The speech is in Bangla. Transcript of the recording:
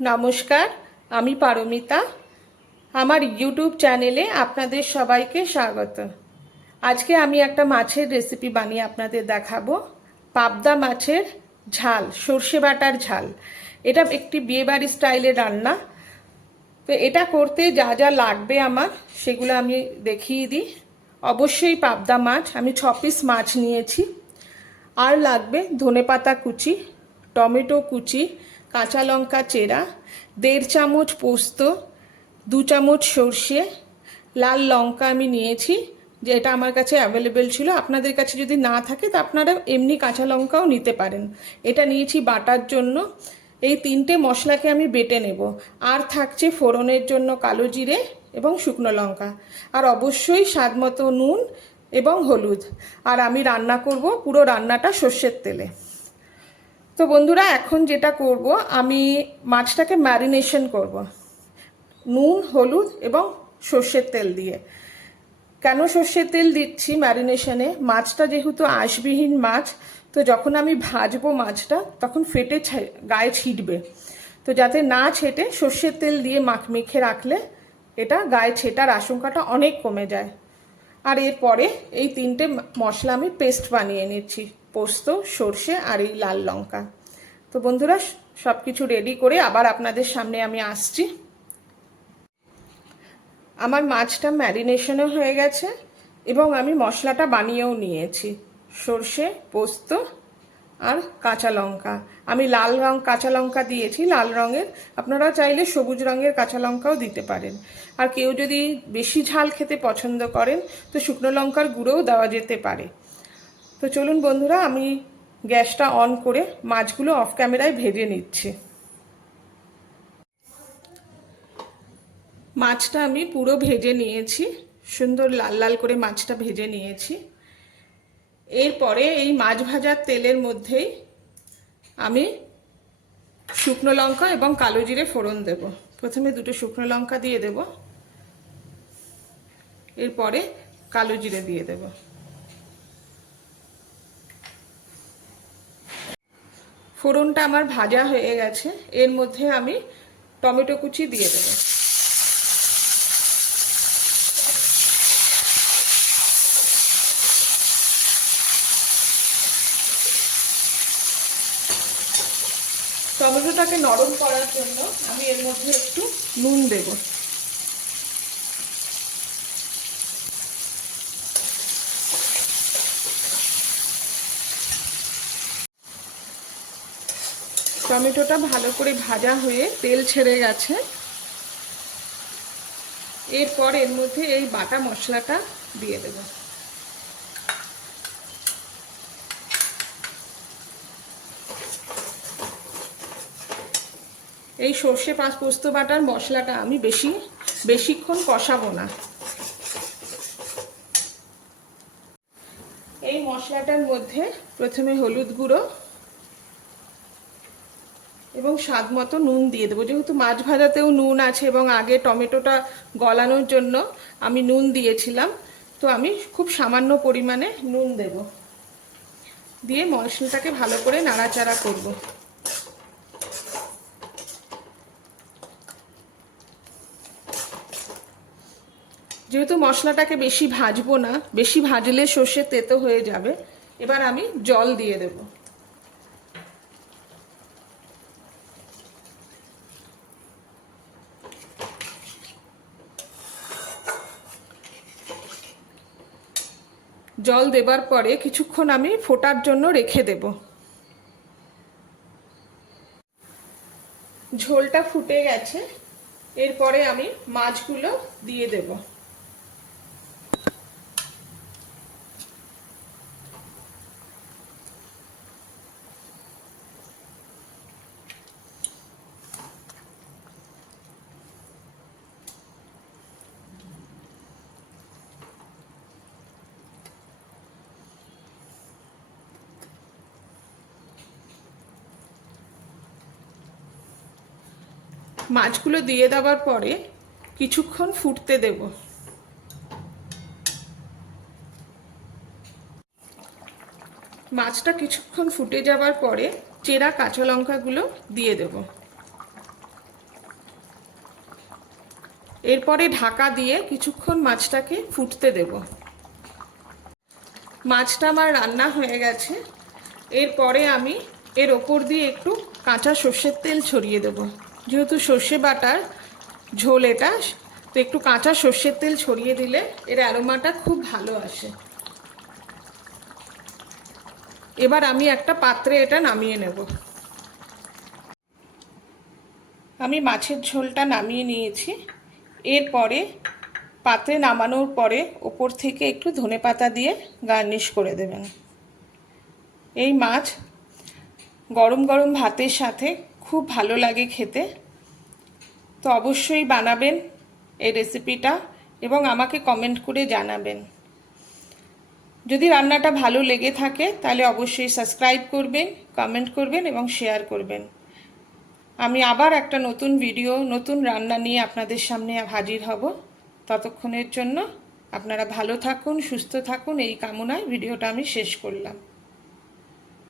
নমস্কার, আমি পারমিতা। আমার ইউটিউব চ্যানেলে আপনাদের সবাইকে স্বাগত। আজকে আমি একটা মাছের রেসিপি বানিয়ে আপনাদের দেখাবো। পাবদা মাছের ঝাল, সর্ষে বাটার ঝাল। এটা একটি বিয়েবাড়ি স্টাইলের রান্না। তো এটা করতে যা যা লাগবে আমার সেগুলো আমি দেখিয়ে দিই। অবশ্যই পাবদা মাছ, আমি 6 পিস মাছ নিয়েছি। আর লাগবে ধনেপাতা কুচি, টমেটো কুচি, কাঁচা লঙ্কা চেরা, 1.5 চামচ পোস্ত, 2 চামচ সর্ষে, লাল লঙ্কা আমি নিয়েছি, যেটা আমার কাছে অ্যাভেলেবেল ছিল। আপনাদের কাছে যদি না থাকে তা আপনারা এমনি কাঁচা লঙ্কাও নিতে পারেন। এটা নিয়েছি বাটার জন্য। এই 3টে মশলাকে আমি বেটে নেব। আর থাকছে ফোড়নের জন্য কালো জিরে এবং শুকনো লঙ্কা, আর অবশ্যই স্বাদমতো নুন এবং হলুদ। আর আমি রান্না করব পুরো রান্নাটা সর্ষের তেলে। তো বন্ধুরা, এখন যেটা করব, আমি মাছটাকে ম্যারিনেশন করব নুন, হলুদ এবং সর্ষের তেল দিয়ে। কেন সর্ষের তেল দিচ্ছি ম্যারিনেশনে? মাছটা যেহেতু আঁশবিহীন মাছ, তো যখন আমি ভাজবো মাছটা তখন ফেটে গায়ে ছিটবে। তো যাতে না ছেটে সর্ষের তেল দিয়ে মেখে রাখলে এটা গায়ে ছেটার আশঙ্কাটা অনেক কমে যায়। আর এরপরে এই 3টে মশলা আমি পেস্ট বানিয়ে নিচ্ছি, পোস্ত, সর্ষে আর এই লাল লঙ্কা। তো বন্ধুরা, সব কিছু রেডি করে আবার আপনাদের সামনে আমি আসছি। আমার মাছটা ম্যারিনেশনও হয়ে গেছে এবং আমি মশলাটা বানিয়েও নিয়েছি। সর্ষে, পোস্ত আর কাঁচা লঙ্কা। আমি কাঁচা লঙ্কা দিয়েছি, লাল রঙের। আপনারা চাইলে সবুজ রঙের কাঁচা লঙ্কাও দিতে পারেন। আর কেউ যদি বেশি ঝাল খেতে পছন্দ করেন তো শুকনো লঙ্কার গুঁড়োও দেওয়া যেতে পারে। তো চলুন বন্ধুরা, আমি গ্যাসটা অন করে মাছগুলো অফ ক্যামেরায় ভেজে নিচ্ছি। মাছটা আমি পুরো ভেজে নিয়েছি, সুন্দর লাল লাল করে মাছটা ভেজে নিয়েছি। এরপরে এই মাছ ভাজার তেলের মধ্যেই আমি শুকনো লঙ্কা এবং কালো জিরে ফোড়ন দেব। প্রথমে 2টো শুকনো লঙ্কা দিয়ে দেব, এরপরে কালো জিরে দিয়ে দেব। ফোড়নটা আমার ভাজা হয়ে গেছে। এর মধ্যে আমি টমেটো কুচি দিয়ে দেব। টমেটোটাকে নরম করার জন্য আমি এর মধ্যে একটু নুন দেব। টমেটোটা ভালো করে ভাজা হয়ে তেল ছেড়ে গেছে। এরপর এর মধ্যে এই বাটা মশলাটা দিয়ে দেব। এই সর্ষে পোস্ত বাটার মশলাটা আমি বেশিক্ষণ কষাবো না। এই মশলাটার মধ্যে প্রথমে হলুদ গুঁড়ো এবং স্বাদ মতো নুন দিয়ে দেবো। যেহেতু মাছ ভাজাতেও নুন আছে এবং আগে টমেটোটা গলানোর জন্য আমি নুন দিয়েছিলাম, তো আমি খুব সামান্য পরিমাণে নুন দেব। দিয়ে মশলাটাকে ভালো করে নাড়াচাড়া করব। যেহেতু মশলাটাকে বেশি ভাজবো না, বেশি ভাজলে সর্ষে তেতো হয়ে যাবে, এবার আমি জল দিয়ে দেব। জল দেবার পরে কিছুক্ষণ আমি ফোটার জন্য রেখে দেব। ঝোলটা ফুটে গেছে। এরপরে আমি মাছগুলো দিয়ে দেব। মাছগুলো দিয়ে দেওয়ার পরে কিছুক্ষণ ফুটতে দেব। মাছটা কিছুক্ষণ ফুটে যাবার পরে চেরা কাঁচা লঙ্কাগুলো দিয়ে দেব। এরপরে ঢাকা দিয়ে কিছুক্ষণ মাছটাকে ফুটতে দেব। মাছটা আমার রান্না হয়ে গেছে। এরপরে আমি এর ওপর দিয়ে একটু কাঁচা সর্ষের তেল ছড়িয়ে দেব। যেহেতু সর্ষে বাটার ঝোল এটা, তো একটু কাঁচা সর্ষের তেল ছড়িয়ে দিলে এর অ্যারোমাটা খুব ভালো আসে। এবার আমি একটা পাত্রে এটা নামিয়ে নেব। আমি মাছের ঝোলটা নামিয়ে নিয়েছি। এরপরে পাত্রে নামানোর পরে ওপর থেকে একটু ধনেপাতা দিয়ে গার্নিশ করে দেবেন। এই মাছ গরম গরম ভাতের সাথে খুব ভালো লাগে খেতে। তো অবশ্যই বানাবেন এই রেসিপিটা এবং আমাকে কমেন্ট করে জানাবেন। যদি রান্নাটা ভালো লেগে থাকে তাহলে অবশ্যই সাবস্ক্রাইব করবেন, কমেন্ট করবেন এবং শেয়ার করবেন। আমি আবার একটা নতুন ভিডিও, নতুন রান্না নিয়ে আপনাদের সামনে হাজির হব। ততক্ষণের জন্য আপনারা ভালো থাকুন, সুস্থ থাকুন, এই কামনায় ভিডিওটা আমি শেষ করলাম।